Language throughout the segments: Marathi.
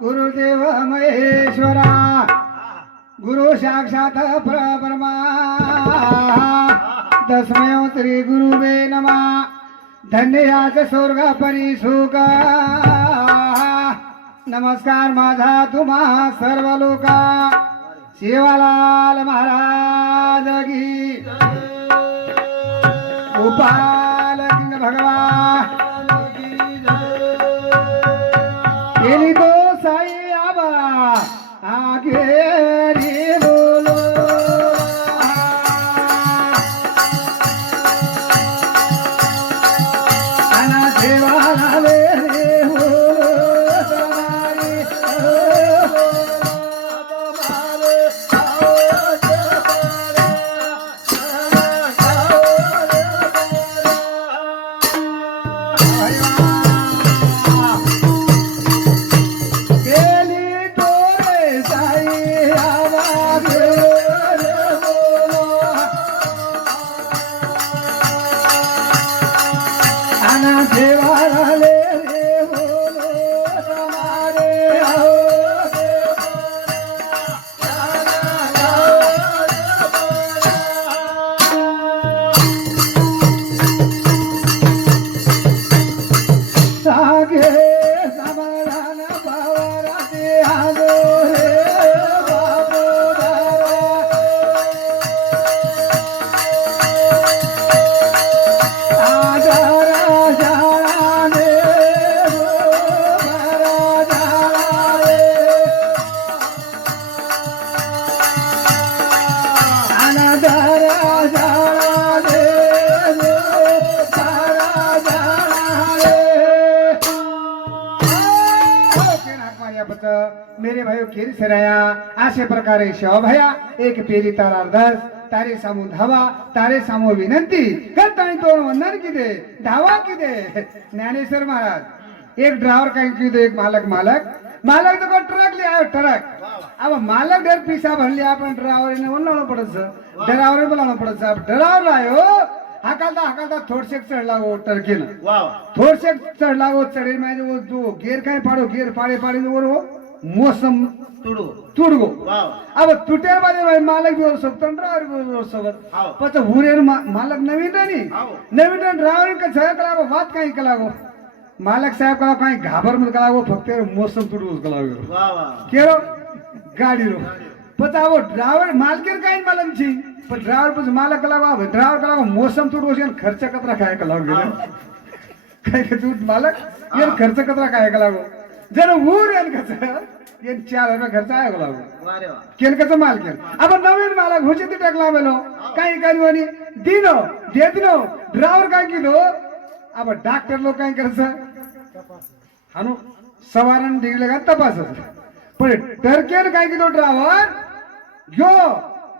गुरुदेव महेश्वरा गुरु साक्षात परब्रह्मा तस्मै श्री गुरुवे नमः धन्य याच स्वर्ग परिसुख नमस्कार माझा तुम्हा सर्व लोका शिवलाल महाराज की गोपाल भगवान केली तो साई आबा आगे रे बोलो अना देवाला रे बोलो समारी मेरे भाइयों खेरी सराया अशा प्रकारे शिवभया एक पेरी तारा अर्धस तारे सामू धावा तारे सामू विनंती करतानी तोरण वंदन किदे धावा किदे ज्ञानेश्वर महाराज एक ड्राइवर कहीं किदे एक मालक मालक तो ट्रक ले आयो ट्रक अब मालक डर पीसा भर लिया अपन ड्राइवर ने बोलना पड़त ड्राइवर बोलाना पड़त अब ड्राइवर लायो हाकालता थोडसे चढ लागो टर्कीन थोडसे चढ लागो चढे म्हणजे वो जो गेर काय पाडो गेर पाडे वर वो मौसम तुडगो अब तुटे मध्ये मालक भी सोबत ड्रायव्हर भी सोबत पच हुरेर मालक नवीन ड्रायव्हर का सह कलागो बात काही कलागो मालक साहेब कला काही घाबर मध्ये कलागो फक्त मौसम तुडगो कलागो केरो गाडी रो पच अब ड्रायव्हर मालकेर काही मालक छी पण ड्रायव्हर पच मालक कलागो ड्रायव्हर कलागो मौसम तुडगो शेन खर्च कतरा काय कलागो काय के तू मालक ये खर्च कतरा काय कलागो जर ऊर येन कस येन 4000 खर्च आहे लागो केन कस माल केन अब नवीन मालक होचे ते टाकला बेलो काही करवनी दिनो देदिनो ड्राइवर काय किदो अब डॉक्टर लोक काय करस हानु सवारन दिगले का तपास पण टर्केन काय किदो ड्राइवर यो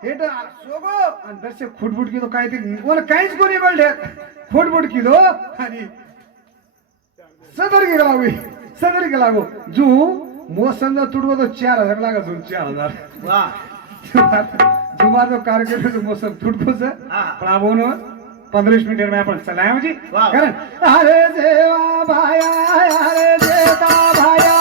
हेट सोगो आणि दर्शे फुटफुट किदो काय ते ओन काहीच कोणी बोलले फुटफुट किदो आणि सदर के लागो जो मौसम जो तुड़ो तो 4000 लागा जो 4000 वाह जुमार जो कार्यक्रम जो मौसम तुड़को से पण आपण 15 मिनिट में आपण चलायो जी कारण अरे देवा भाया अरे देता भाया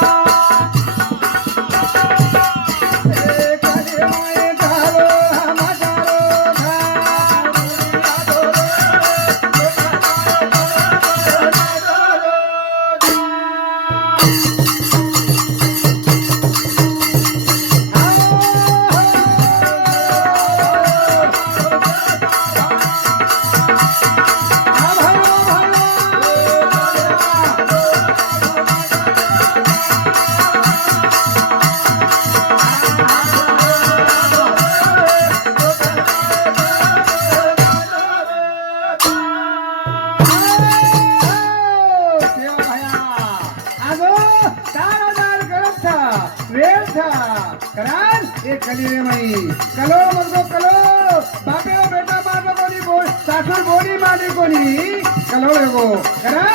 कलो मगो कलो बापे ओ बेटा मारो कोनी बोल सासुर बोली मानी कोनी कलो एगो करा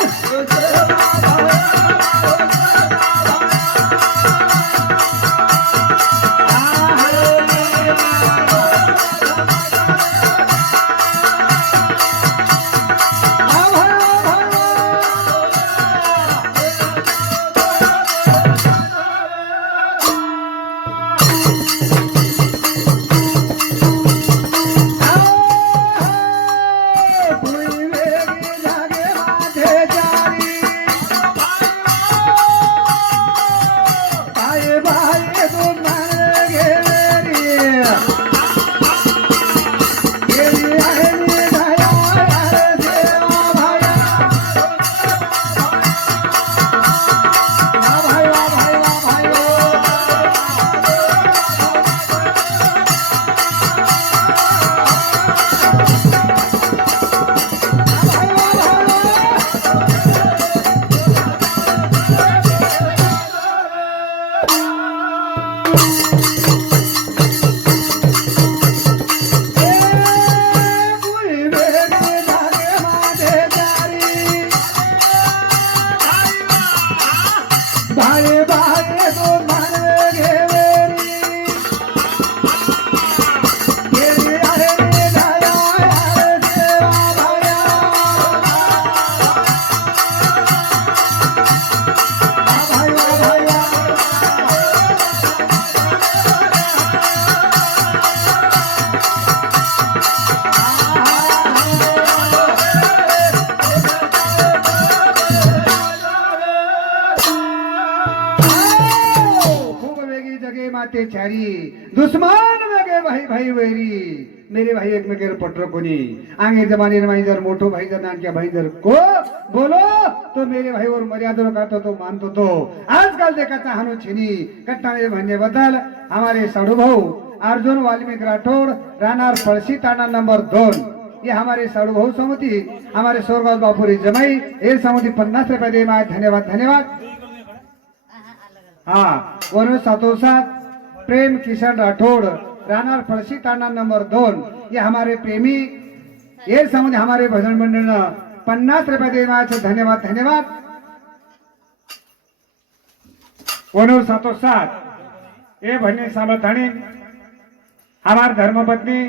माते चारी दुश्मन लगे भाई भाई वैरी मेरे भाई एक में पटर कोनी आगे जमाने में जर मोटो भाई जर नान क्या भाई जर को बोलो तो मेरे भाई और मर्यादा करतो तो मानतो तो आजकल देखा हानो छिनी कट्टाने म्हणणे बदल हमारे साडू भाऊ अर्जुन वाल्मिक राठौड़ राहणार पळशी ताना नंबर 2 ये हमारे साडू भाऊ समिति हमारे स्वर्गवास बापुरी जमाई ये समिति 50 रुपये दे माय धन्यवाद धन्यवाद। हाँ वरुण सातोसात प्रेम किशन राठौड़ राहणार पळशी ताना नंबर 2 ये हमारे प्रेमी ये समिति हमारे भजन मंडल 50 रुपये दे माय धन्यवाद धन्यवाद। वरुण सातोसात ये भजन सामर्थाणी हमार धर्मपत्नी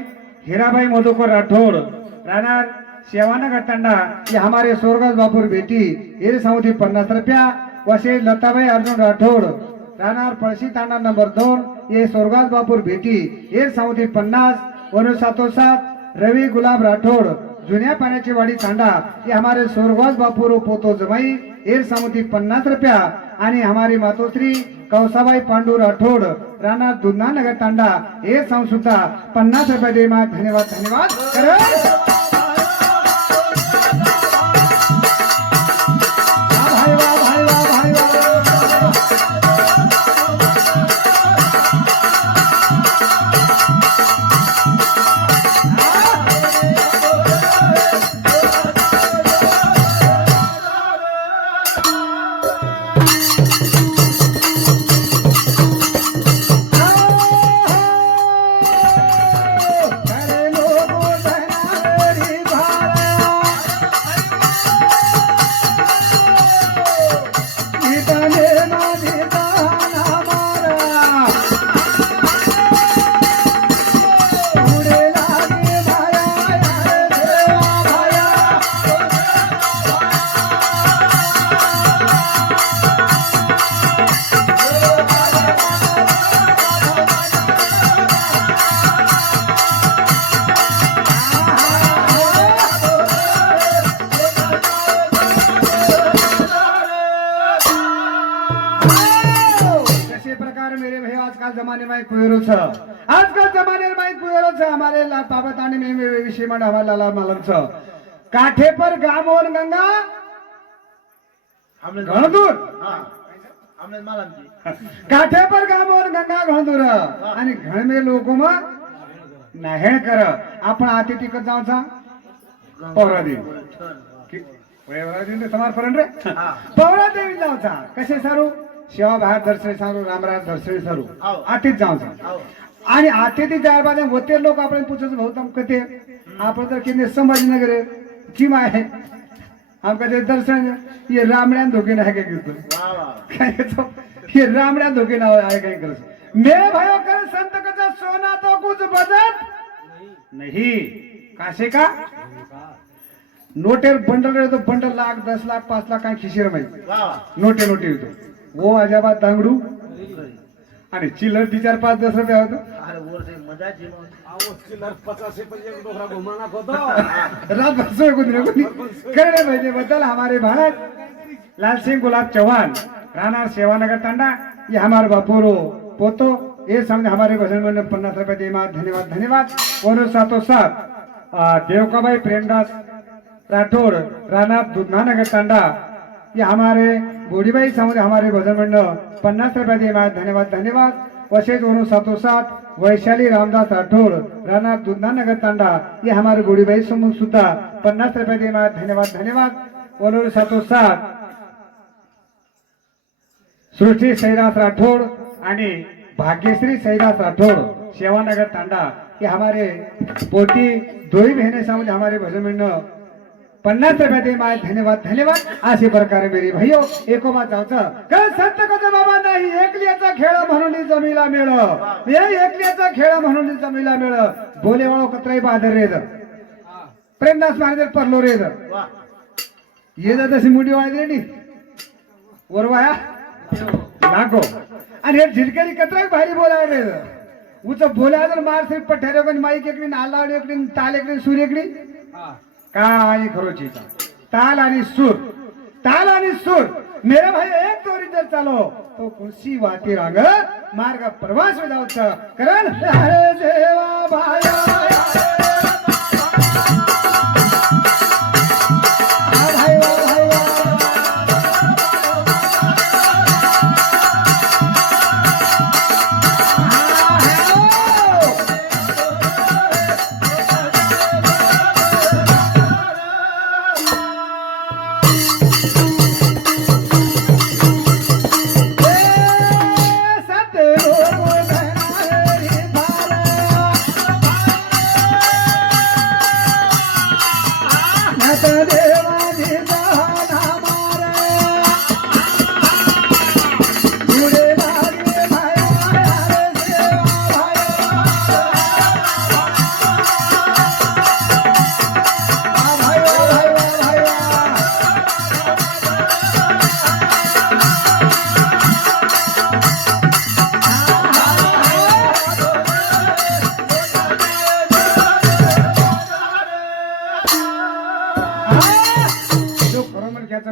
हीराबाई मधुकर राठौड़ राहणार सेवानगर तंडा ये हमारे स्वर्गवास बापुर बेटी ये समिति 50 रुपया। वसे लताबाई अर्जुन राठौड़ राहणार पळशी तांडा नंबर 2 ये स्वर्गवास बापुर बेटी ये समिति 50। वरुण सातोसात रवि गुलाब राठौड़ जुन्या पाण्याची वाडी तांडा ये हमारे स्वर्गवास बापुर पोतो जमाई ये समिति 50 रुपया। आणि हमारी मातोश्री कौसाबाई पांडू राठौड़ राणा दुधना नगर तांडा ये संस्था 50 रुपये दे मा धन्यवाद धन्यवाद। आजकल जमाने में कुयरो छ हमारे पापतानी में विषय में हमारे लाला मालूम छ काठे पर गाम और गंगा हमने घणदूर हमने मालूम जी काठे पर गाम और गंगा घणदूर आणि घण में लोको में नहेण कर आपण आती तिकत जाऊ छ पौरा देवी पौरा देवी समार फरन रे पौरा देवी जाऊ छ कसे सारू सेवा बाहेर दर्शन सारू रामराज दर्शन सारू आतीत जाऊ छ आणि आते ती चार बाद होते लोक आपण पूछत भाऊ तुम कते आपण तर किने संभाजीनगर की माय हम कहते दर्शन ये रामण्यान धोके ना है के वाह तो ये रामण्यान धोके ना आए कहीं कर मेरे भाइयों कर संत का सोना तो कुछ बचत नहीं कासे का नोटेर बंडल रहे तो बंडल लाख 10 लाख 5 लाख काही खिशीर में नोटे नोटे तो वो अजाबाद दांगडू आणि चिल्लर 4-5-10 रुपया होतो अरे वो से मजा जी आओ चिल्लर 50 पे एक डोकरा घुमाना को तो रात भर सोए कुछ करने भाई बदल हमारे भारत लाल सिंह गुलाब चौहान राहणार सेवानगर तांडा ये हमारे बापुरो पोतो ये सामने हमारे भजन मंडल 50 रुपये दे मा धन्यवाद धन्यवाद। और सातों साथ देवकाबाई प्रेमदास राठौड़ राणा दुधनानगर तांडा ये हमारे बूढ़ीबाई समूह हमारे भजन मंडल 50 रुपये दे मा धन्यवाद धन्यवाद। वशेज वरुण सातोसात वैशाली रामदास राठौड़ राणा दुधनानगर तांडा ये हमारे बूढ़ीबाई समूह सुद्धा 50 रुपये दे मा धन्यवाद धन्यवाद। वरुण सातोसात सृष्टी सैरास राठौड़ आणि भाग्यश्री सैदास राठौड़ सेवानगर तांडा ये हमारे पोती दो ही बहने समझ हमारे भजन मंडळ 50 रुपये दे माय धन्यवाद धन्यवाद असे प्रकारे मेरी भाईओ एकोबा जावचं कारण संत कसं बाबा नाही एकल्याचा खेळ म्हणून जमीला मेळ एकल्याचा खेळ म्हणून जमीला मेळ बोले वाळो कत्राई बहादर रेद प्रेमदास महाराज परलो रेद ये जा तशी मुठी वाळी रेडी वरवाया लागो आणि हे झिलकरी कत्राई भारी बोला रेद उच बोला तर मार सिर्फ पठ्यारे पण माईक एकडी नालावडी एकडी ताल एकडी सूर्य एकडी काय खरोची ताल आणि सूर मेरे भाई एक दोरी जर चालो तो कुर्सी वाती रांग मार्ग प्रवास में जाऊचं कारण हरे देवा भाया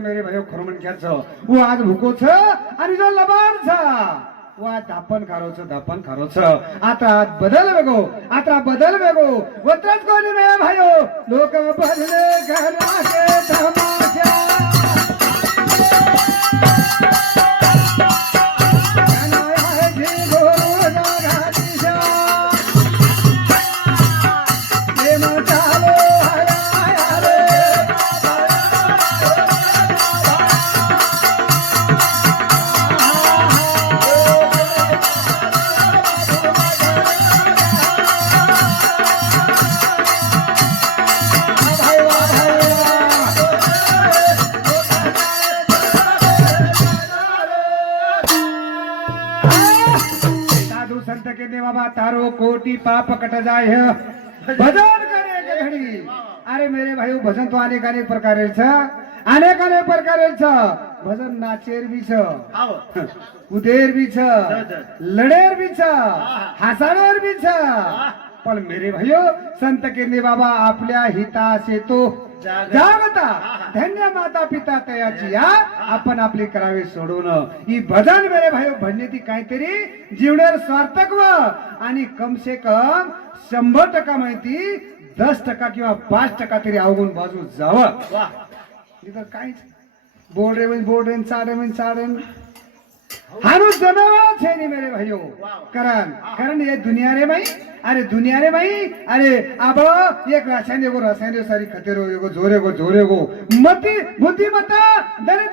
मेरे भाई खरं म्हणक्याचं वो आज भुकोच आणि जो लबाडच वो आज दापन खारोच आता बदल वेगो वत्रच कोणी मेरे भाईओ लोक बदले घरा के तमाशा बाबा तारो कोटी पाप कट जाय भजन करे के घडी अरे मेरे भाई भजन तो अनेक प्रकारे भजन नाचेर भी छ उदेर भी छ लडेर भी छ हसाडेर भी छ पण मेरे भाइयो संत केंद्रे बाबा आपल्या हिताचे तो जागता धन्य माता पिता तयाची या आपण आपली करावे सोडून ही भजन मेरे भाइयो भन्ने ती काहीतरी जीवनावर सार्थकव आणि कम से कम 100% माहिती 10% किंवा 5% तरी अवगुण बाजू जावं इतर काहीच बोर्ड चाडेन हारू जनावर छे नी मेरे भाइयों कारण ये दुनिया रे भाई अरे अब एक रासायनिक सारी खतेरो एगो जोरेगो मती बुद्धिमत्ता धने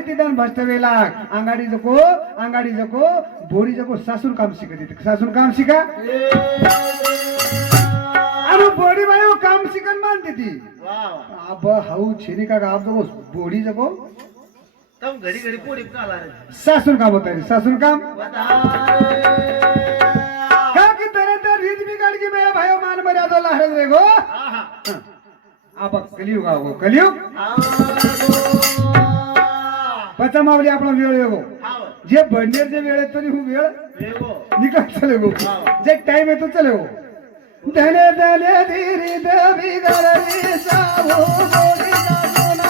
तिदन भ्रष्ट वेलाक अंगाडी जको बोडी जको सासून काम शिका अरे बोडी भाई काम शिकन मानते ती अब हाऊ छेनी का आप जको बोडी जको तम घडी पोडी काला सासून काम होता है सासून काम क्या की तरह तर रीत बिगाड़ की मेरा भाइयों मान मर्यादा लहर रे गो आप कलियुग आओ कलियुग पचा मावली आपला वेळ येगो जे बंडेर जे वेळ येतो नी वेळ निकट चले गो जे टाइम येतो चले गो धने धीरे देवी गरी जाओ गोरी का सोना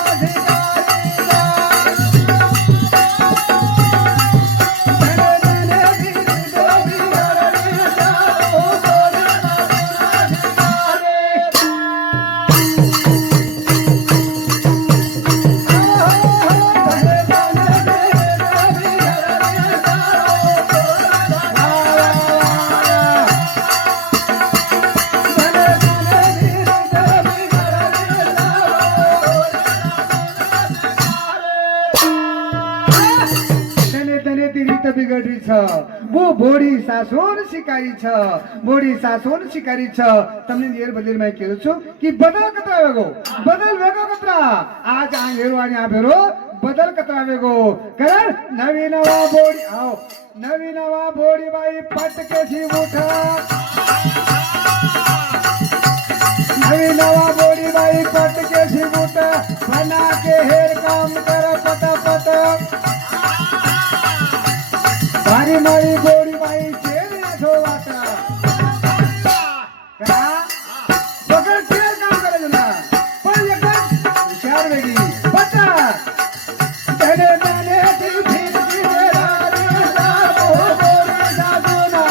बात बिगड़ी छ वो बोडी सासोन शिकारी छ बोडी सासोन शिकारी छ તમને નિયર બદલ માં કહેલું છું કે બદલ કતરા વેગો બદલ વેગો કતરા આજ આ હેરો અને આ ભેરો બદલ કતરા વેગો કર નવી નવા બોડી આવો નવી નવા બોડી બાઈ પટકે થી ઉઠા नवी नवा बोड़ी बाई पट के सिबूट बना के हेर काम कर पटापट भारी मारी बोड़ी बाई चेर नाथो वाटा का बगर चेर काम करे जना पण एकदम हुशार वेगी पटा धने धने दिल फिर मेरा रे साबो बोड़ी साबुना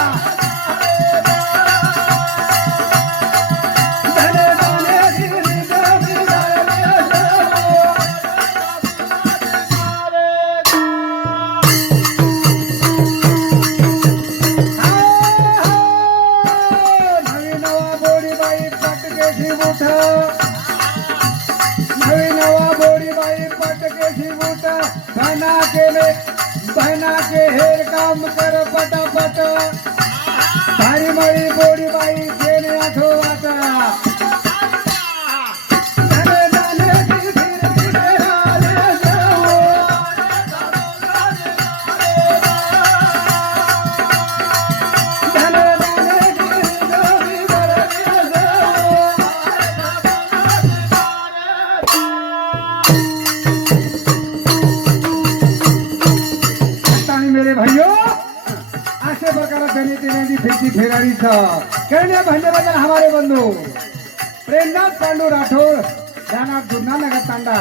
बना के हेर काम कर पटापट भारी मरी बोडी बाई जेने आठो वाटा धने धने दिल फिर मेरा रे साबो धने धने दिल जोगी मेरा रे साबो मेरे भाइयों अशा प्रकारे धनी तेने फिरती फेरारी छ कहने भन्ने बदल हमारे बंधु प्रेमनाथ पांडु राठौर जाना जुन्ना नगर तांडा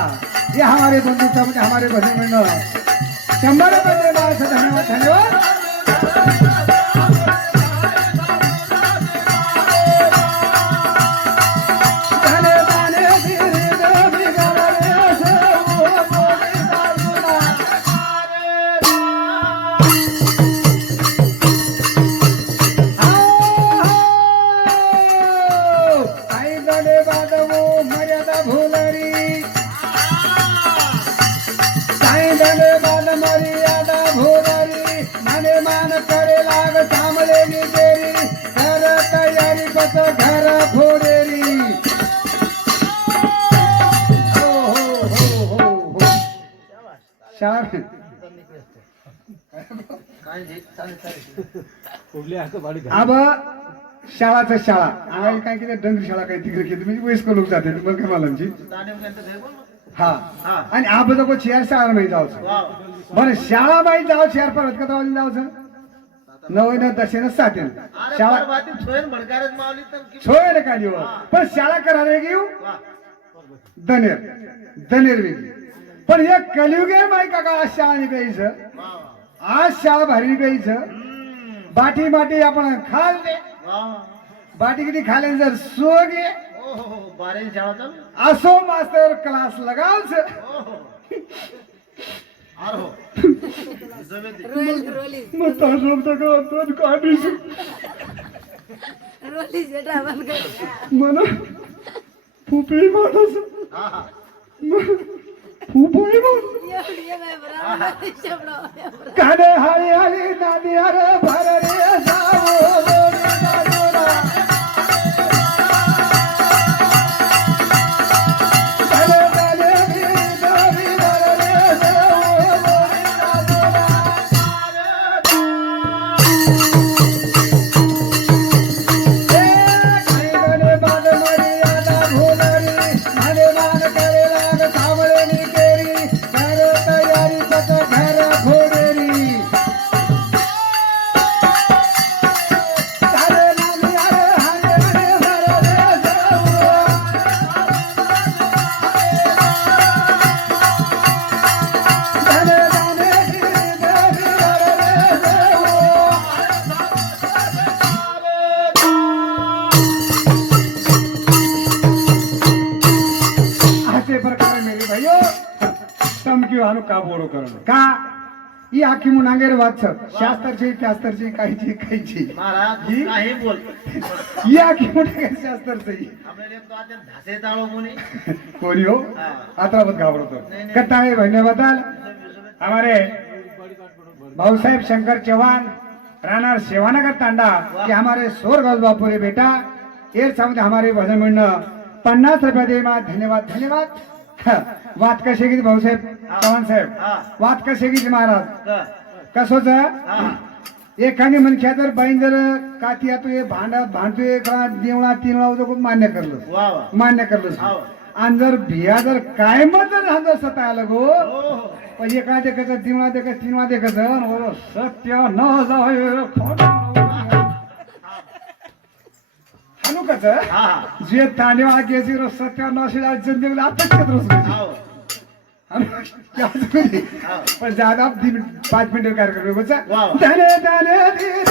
ये हमारे बंधु समझ हमारे भजन में 100 रुपये बात धन्यवाद धन्यवाद मर्यादा भोलारी मने मान करे लाग सामलेनी तेरी कर तैयारी पत घर फोड़ेरी हो शार अब शाळाचं शाळा आम्हाला काय किती डंगरी शाळा काय तिकडे किती म्हणजे वयस्कर लोक जाते मला काय मालमची हा आणि આ બધો કોઈ ચાર શાળા માં જાવ છો મને શાળા માં જાવ ચાર પર કતા વાળી જાવ છો 9 ને 10 ને 7 ને શાળા वाटी छोयन भडकारच मावली तर છોય ને કાઢ્યો પણ શાળા કરાવે ગયું ધનેર ધનેર વેગી પણ એક કલયુગે માય કાકા આ શાળા નીકળી છે આ શાળા ભારી નીકળી છે બાટી બાટી આપણે ખાલ દે बाटी किती खाले जर सोगे ओहो बारे शाळा चालू असो मास्तर क्लास लगावच आरो जमेते मग ताजोब तक दोन काढीस रोली जेटा बंद कर मना फुपी माणस हा हा फुपोई माणस ये मैं बराबर शब्द काने हाळी हाळी नादी अरे भर रे सावो बोरी साजोरा का बोरो करणं का ही आखी मुनांगेर वाच शास्त्रची त्यास्त्रची काहीची काहीची महाराज ही? काही बोल ही आखी मुनांगेर शास्त्रची आपल्याला तो आता धासे ताळो मुनी कोणी हो हा. आत्रापत घाबरतो नाही, नाही. कथा आहे धन्यवाद हमारे भाऊसाहेब शंकर चौहान रानार सेवानगर तांडा ये हमारे स्वर्ग बापुरे बेटा एर सामने हमारे भजन म्हणणं 50 रुपया दे मा धन्यवाद धन्यवाद वात कसे की भाऊसाहेब चव्हाण साहेब वात कसे की महाराज कसोच एखादी मनख्या जर बाईन जर कातिया तू भांडा भांडतोय का देवळा तीन वेळा खूप मान्य करलो वा वा मान्य करलो आणि जर भिया जर कायमच जर झालं सता आलं गो हो हो पण एका देखाचं दिवळा देखाचं तीनवा देखाचं सत्य न जाय हानुकच हा हा जे तांडेवा गेसी रो सत्य न शिला जंदेला अटकत रोज हो पण ज्यादा 5 मिनिट कार्यक्रम बच्चा वा वा. धने धने धीरे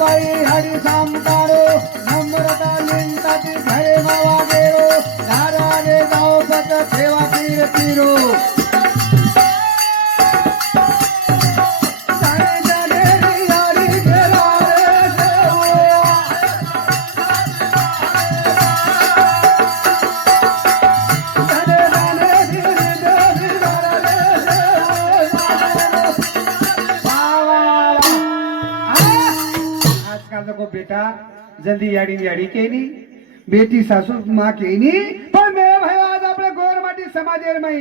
बाई हरी सामकारो नम्रता लिंताची घरे मावा गेरो धाराने जाओ पत ठेवा तीर तीरो जाने जाने रियारी गेला रे देवो जाने जाने धीरे धीरे गारा रे आजकाल को बेटा जल्दी याडी याडी केली बेटी सासू माँ केली पण मेरे भाई आज आपले गोरमाटी समाजेर माई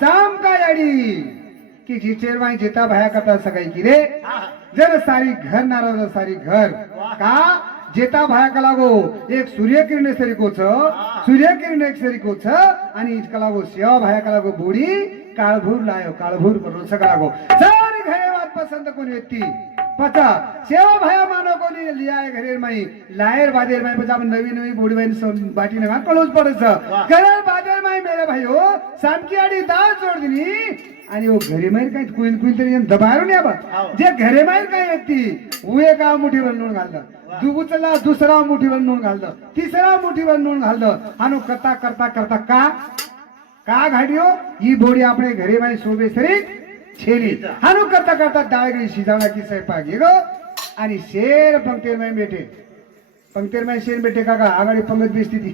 साम का याडी की जिचेर माई जेता भाया कथा सकाई की रे जर सारी घर नाराज सारी घर का जेता भाया का लागो एक सूर्यकिरण सरीकोच सूर्यकिरण एक सरीकोच आणि इचका लागो सेवा भाया का लागो बुडी काळभूर लायो काळभूर करून सगळा लागो सारी घरे बात पसंद कोण व्यक्ती पता सेवा भाया मानो कोनी लिया है घरेर माई लायर बादेर माई बजा नवी नवी बोडी बाईन बाटी ने कळूच पडच घरेर बादेर माई मेरे भाईओ सामकी आडी दाळ जोड दिली आणि ओ घरे माई काय कुइन कुइन तरी दबारून या बा जे घरे माई काय व्यक्ती उए का मुठी बनवून घाललं दुगुचला दुसरा मुठी बनवून घाललं तिसरा मुठी बनवून घाललं हानु करता करता करता का घाडियो ही बोडी आपणे घरे माई सोबे सरी छेली हानु करता करता डाळगडी शिजावला की स्वयंपाक गो आणि शेर पंक्तीर में शेर बेटे काका आगाडी पंगत बेसती ती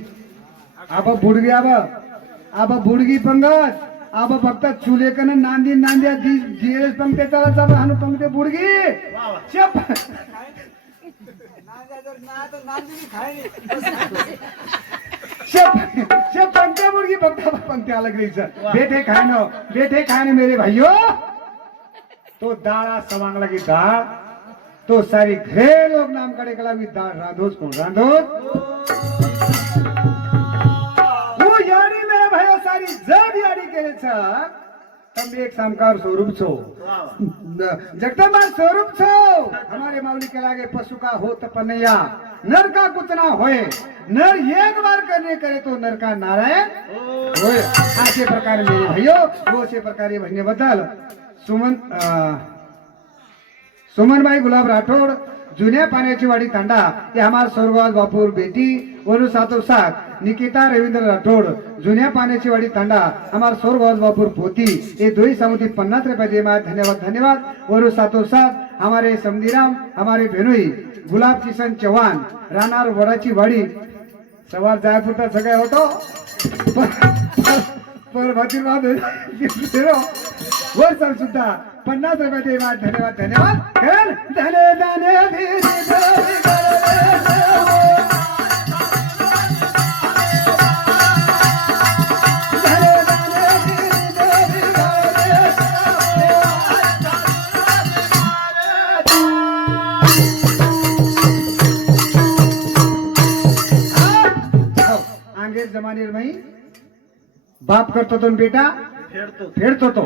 आबा बुडगी आबा बुडगी पंगत आबा फक्त चुले कन नांदी नांद्या दिरेस पंक्ते चला चला हानु पंक्ते बुडगी शप शप पंक्ते बुडगी फक्त पंक्ते अलग रहीच बेटे खाने मेरे भाइयों तो दाळा सवांग लगी दाळ तो सारी घरे लोग नाम कडे कला भी दाळ रांधोच कोण रांधोच वो यारी मेरे भाइयों सारी जग यारी केले छ तम एक सामकार स्वरूप छो जगदम्बा स्वरूप छो हमारे माऊली के लागे पशु का हो तपनैया नर का कुछ ना होए नर एक बार करने करे तो नर का नारायण होय असे प्रकारे मेरे भाइयों वो असे प्रकारे म्हणणे बद्दल सुमनबाई गुलाब राठोड जुन्या पाण्याची वाडी तांडा ये हमारे स्वर्गवास बापूर बेटी वरु सातो सात निकिता रविंद्र राठोड जुन्या पाण्याची वाडी तांडा हमारे स्वर्गवास बापूर पोती ये दोही समुदी 50 रुपये दे मार धन्यवाद धन्यवाद वरु सातो सात हमारे समदीराम हमारे भेनुई गुलाब किशन चौहान रानार वडाची वाडी सवार जायपुरता सगळे होतो पर भातीरवाद वर सर सुद्धा 50 रुपये दे मार धन्यवाद धन्यवाद कर धने धने धीरे अंग्रेज जमाने में बाप करतो तो बेटा फेरतो तो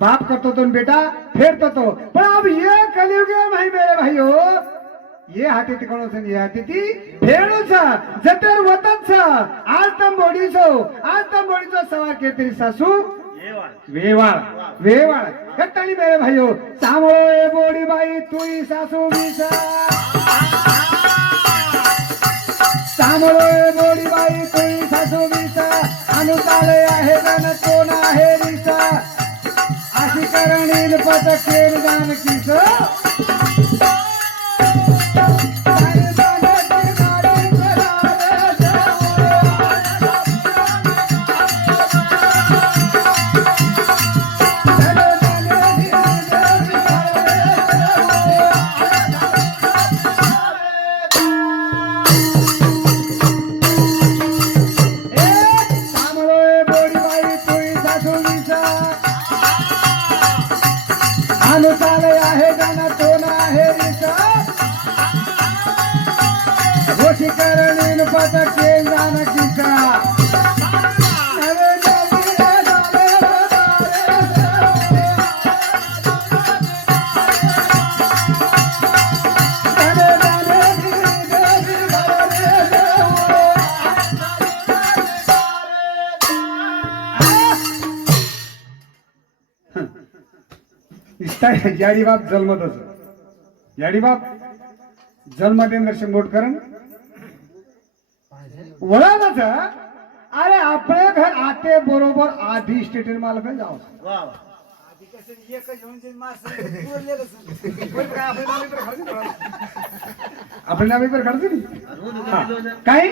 बाप करतो तो बेटा फेरतो तो पण अब ये कलयुग है भाई मेरे भाइयों ये हाती तिकणो से ये हाती ती फेडू छ जतर वतन छ आज तम बोडी छो सवार के तेरी सासू वेवाळ कट्टाली मेरे भाइयों सामो ए बोडी बाई तुई सासू विसा सामोरे गोडीबाई तुई सासू विसा अनुताले आहे जन कोण आहे रिसा अशी करणील पत केर जानकीस अनुसाले आहे गाना तो ना आहे रिसा घोषी करणीन पत के जानकीसा याडी बाप जन्मतच याडी बाप जन्मदेंद्र मोटकरण वळालच अरे आपल्या घर आते बरोबर आधी स्टेटेन मालक जाऊ वा वा. आपण नावे पर काढतो नी आणि ऊन हा. उघडलं होतं. काय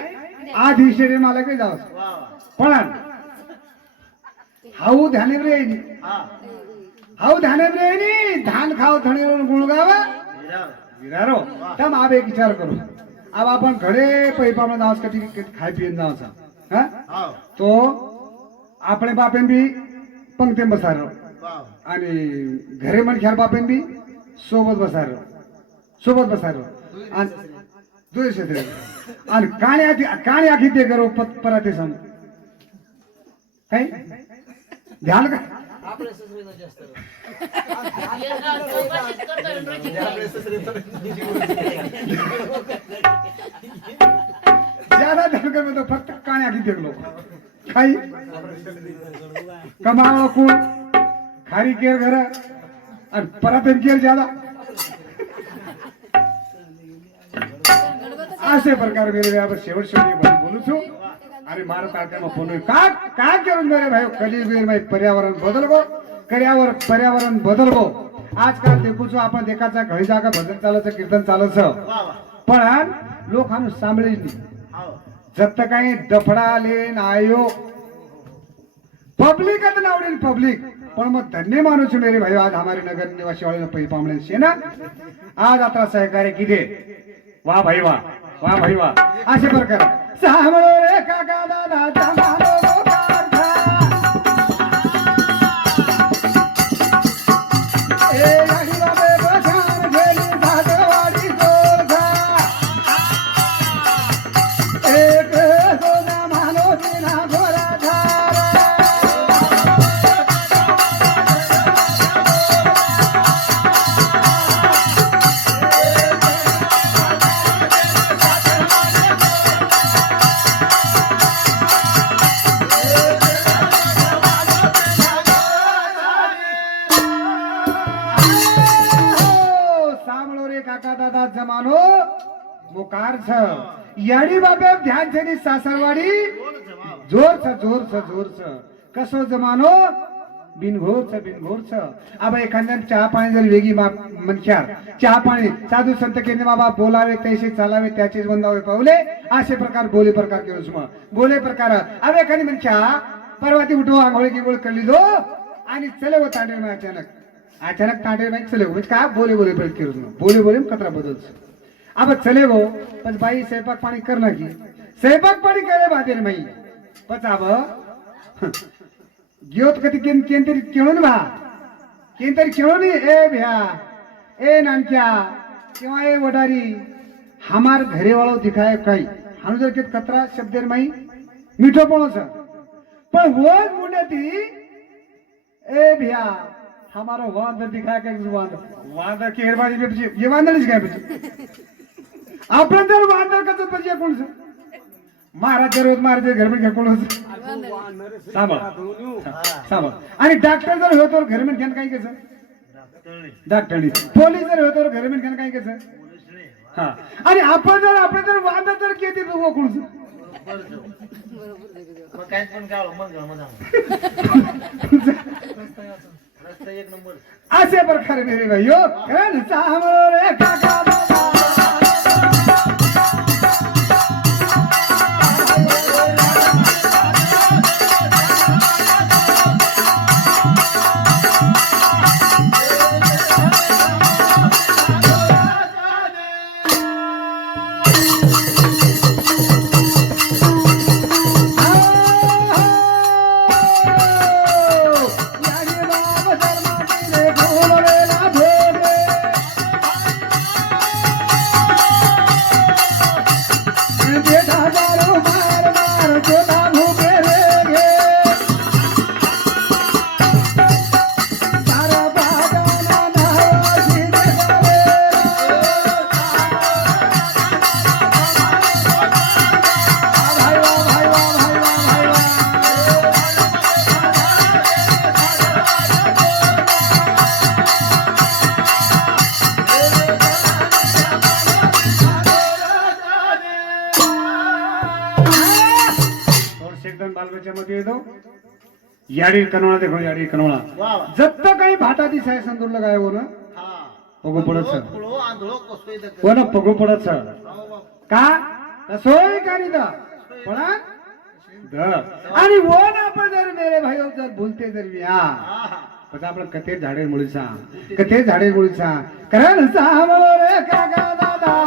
आधी स्टेटेन मालक जाऊ वा वा. पण हाऊ ध्याने रे हा हाऊ ध्याने रे धान खाव धणीवरून गुणगावा विरार. विरारो तब आप एक विचार करो अब आपण घडे पैपा में जाओ कधी खाय पियन जाओ हा हाव. तो आपले बापेन बी पंक्ती बसारो वा वा. आणि घरे मन ख्याल बापेन बी सोबत बसारो आणि दुई शेतरे आणि काणी आखी ते करो पराते सम काय ध्यान का ज्यादा ध्यान कर तो फक्त काणी आखी देखलो खाई कमावा कुळ खारी केर घर आणि पराते केर ज्यादा असे प्रकार मेरे व्यापार शेवट शेवटी बोलू छू आणि मारा तात्यामा फोन का करून मेरे भाई कलियुग में पर्यावरण बदल गो पर्यावरण बदल गो आजकाल देखू छो आपण देखाचा घडी जागा भजन चालचं कीर्तन चालचं वा वा. पण लोक हानु सांभळे नाही हाव. जत काही डफडा आले नायो पब्लिक नावडेल पब्लिक पण मग धन्य मानू छो मेरे भाई आज हमारे नगर निवासी वाले पै पामणे छे ना आज आता सहकार्य किदे वाह भाई वाह वाह भाई वाह असे प्रकार सामरो रे काका दादा जमानो गोकार था ए गाडी बाबे बजान गेली भागवाडी गोल था एक सोना मानो दिना गोरा था काका दादा जमानो मुकार छ याडी बाबे ध्यान छेनी सासरवाडी जोर छ कसो जमानो बिनघोर छ अब एखाद्या चहा पाणी जर वेगी मनख्यार चहा पाणी साधू संत केंद्र बाबा बोलावे तैसे चालावे त्याचेच बंदावे पावले असे प्रकार बोले प्रकार केलो छमा बोले प्रकार अब एखादी मनख्या परवाती उठो आंघोळ गिगोळ करली दो आणि चले वो तांडे में अचानक तांडे में चले वो का बोले पर केलो छमा बोले में कतरा बदल अब चले वो बस भाई स्वयंपाक पाणी करना की स्वयंपाक पाणी करे बातेर मई पच अब गियोत कति केंतरी केळून बा केंतरी केळून ए भ्या ए नानक्या किंवा ए वडारी हमार घरे वालों दिखाए कई हानु जर के कतरा शब्देर मई मीठो पणो छ पण वो मुंडेती ए भ्या हमारो वांदर दिखाए के वांदर केरबाजी में बची ये वांदर नहीं काय आपण तर वांदर कसं बची कोण छ महाराज रोज महाराज घर में घ्या कोण सांभाळ आणि डॉक्टर जर होतो घर में घेन काय कसं डॉक्टरनी पोलीस जर होतो घर में घेन काय कसं हा आणि आपण जर वांदर जर केती तो कोण बरोबर जाऊ. मग काय पण काय मग मजा रस्ता एक नंबर. असे प्रकारे मेरे भाइयों करण चाहमो रे काका दादा याडी कनोळा देखो याडी कनोळा वा वा. जत्त काही भाटा दिसाय संदूरला काय हो ना हा पगो पडत सर फुलो आंधळो कसोय दक. हो ना पगो पडत सर हो बाप. का कसोय कानी दा पडा द आणि वो ना पण जर मेरे भाइयों जर बोलते जर मी हा हा हा. पण आपण कथे झाडे मुळीचा कथे झाडे मुळीचा करण सामो रे काका दादा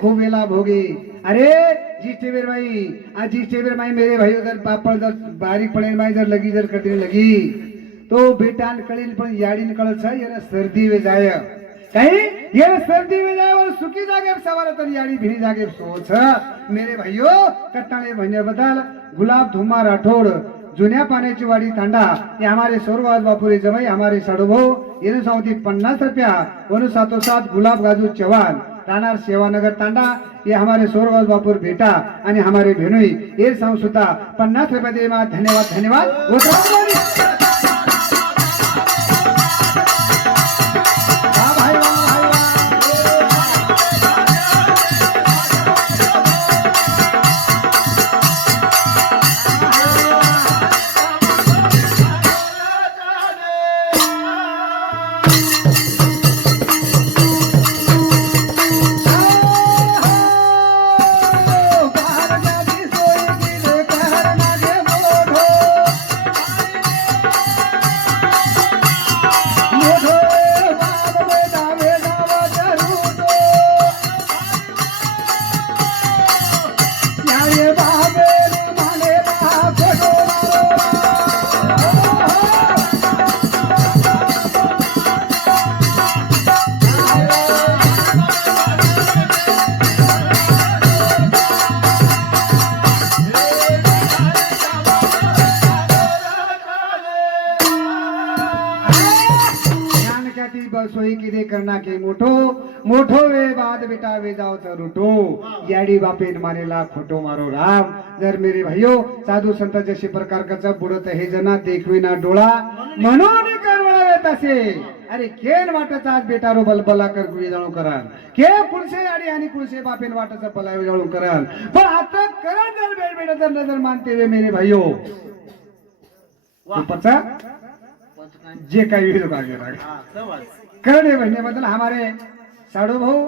खूब वेला भोगे अरे जिस्टेबर माई आज जिस्टेबर माई मेरे भाई अगर पापड़ जर बारीक पड़े माई जर लगी जर करने लगी तो बेटान कळील पण याडीन कळत आहे याला सर्दी वे जाय काही याला सर्दी वे जाय और सुकी जागे सवार तर याडी भिनी जागे सोच मेरे भाइयों कट्टाळे म्हणजे बदल गुलाब धुमा राठोड जुन्या पाण्याची वाडी तांडा ये हमारे सौरवाज बापुरे जमाई हमारे साडूभाऊ येणं सावती 50 रुपया वनु सातो सात गुलाब गाजू चव्हाण राहणार सेवानगर तांडा ये हमारे सौरवाज बापुर बेटा आणि हमारे भेनुई ये सुद्धा 50 रुपये दे मा धन्यवाद धन्यवाद सोई किदे करना के मोठो मोठो वे बाद बेटा वे जाओ तर रुटो याडी बापेन मारेला खोटो मारो राम जर मेरे भाइयों साधू संत जसे प्रकार कचा बुडत हे जना देखविना डोळा म्हणून करवळा तसे अरे केन वाटच आज बेटा रो बलबला कर गुई जाणू कराल के कुळसे याडी आणि कुळसे बापेन वाटच बलाय जाणू कराल पण आता करण जर बेड बेटा जर नजर मानते वे मेरे भाइयों पचा जे काही विधो का गेला करणे बहने बदल हमारे साडू भाऊ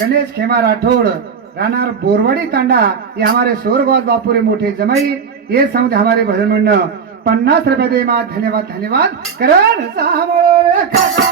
गणेश खेमा राठौड़ राहणार बोरवाडी तांडा ये हमारे स्वर्गवास बापुरे मोठे जमाई ये समझ हमारे भजन मंडळ 50 रुपये दे मा धन्यवाद धन्यवाद करण सामोरे काका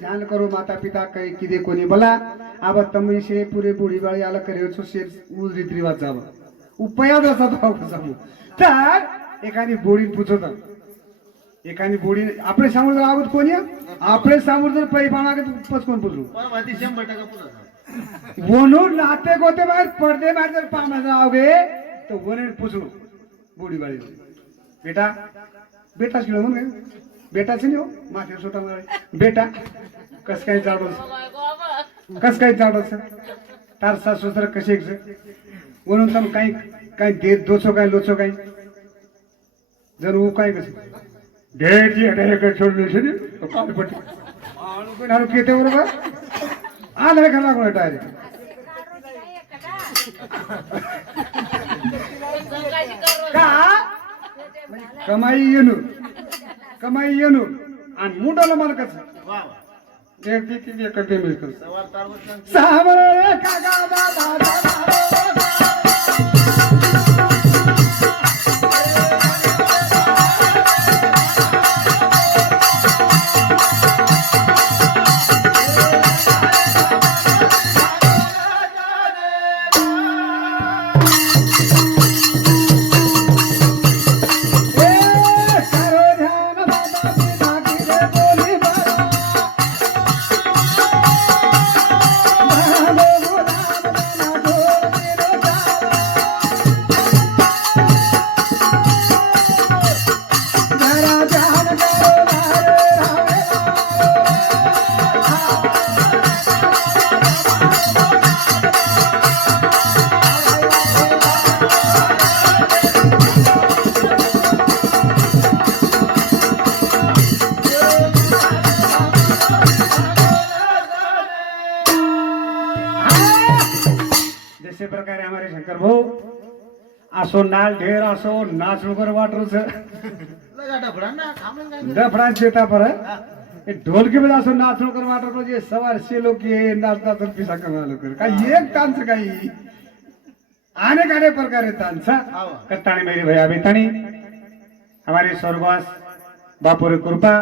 ध्यान करो माता पिता कई किदे कोणी बोला अब तमी से पूरे बुढ़ी बाळी आला करे छो से उज रीत रिवाज जाव उपयाद असा भाव समू तर एखादी बुढी पूछत एखादी बुढी आपले समोर जर आवत कोणी आपले समोर जर पै पाणा के पच कोण पूछू पण माती 100% पुरा वनो नाते गोते बाहेर पडदे बाहेर जर पाणा जाओगे तो वने पूछू बुढी बाळी बेटा बेटा शिलो म्हण बेटा से हो माथे छोटा बेटा कस काय जाडोस तार सासू तर कसे म्हणून तम काही काही देत दोचो काय लोचो काय जर वो काय कस डेट जी हटे कर छोडले छे ने तो काल पटी आळू पण हारू केते बरोबर आले घरा कोण डायरेक्ट का कमाई येनु आणि मुंडाला मालकच वा वा एक ती करते मिळतो सवार तारवत सामरे काका दादा जैसे प्रकारे हमारे शंकर भाऊ असो नाल ढेर असो नाच वगैर वाटरो छ लगा डफड़ा ना खामन काय डफड़ा चेता पर ए ढोल के बजा असो नाच वगैर वाटरो जे सवार सेलो के नाचता तर पिसा कमालो कर काय एक तांच काही आने काने प्रकारे तांच करताणी मेरी भैया बेताणी हमारे स्वर्गवास बापुरे कृपा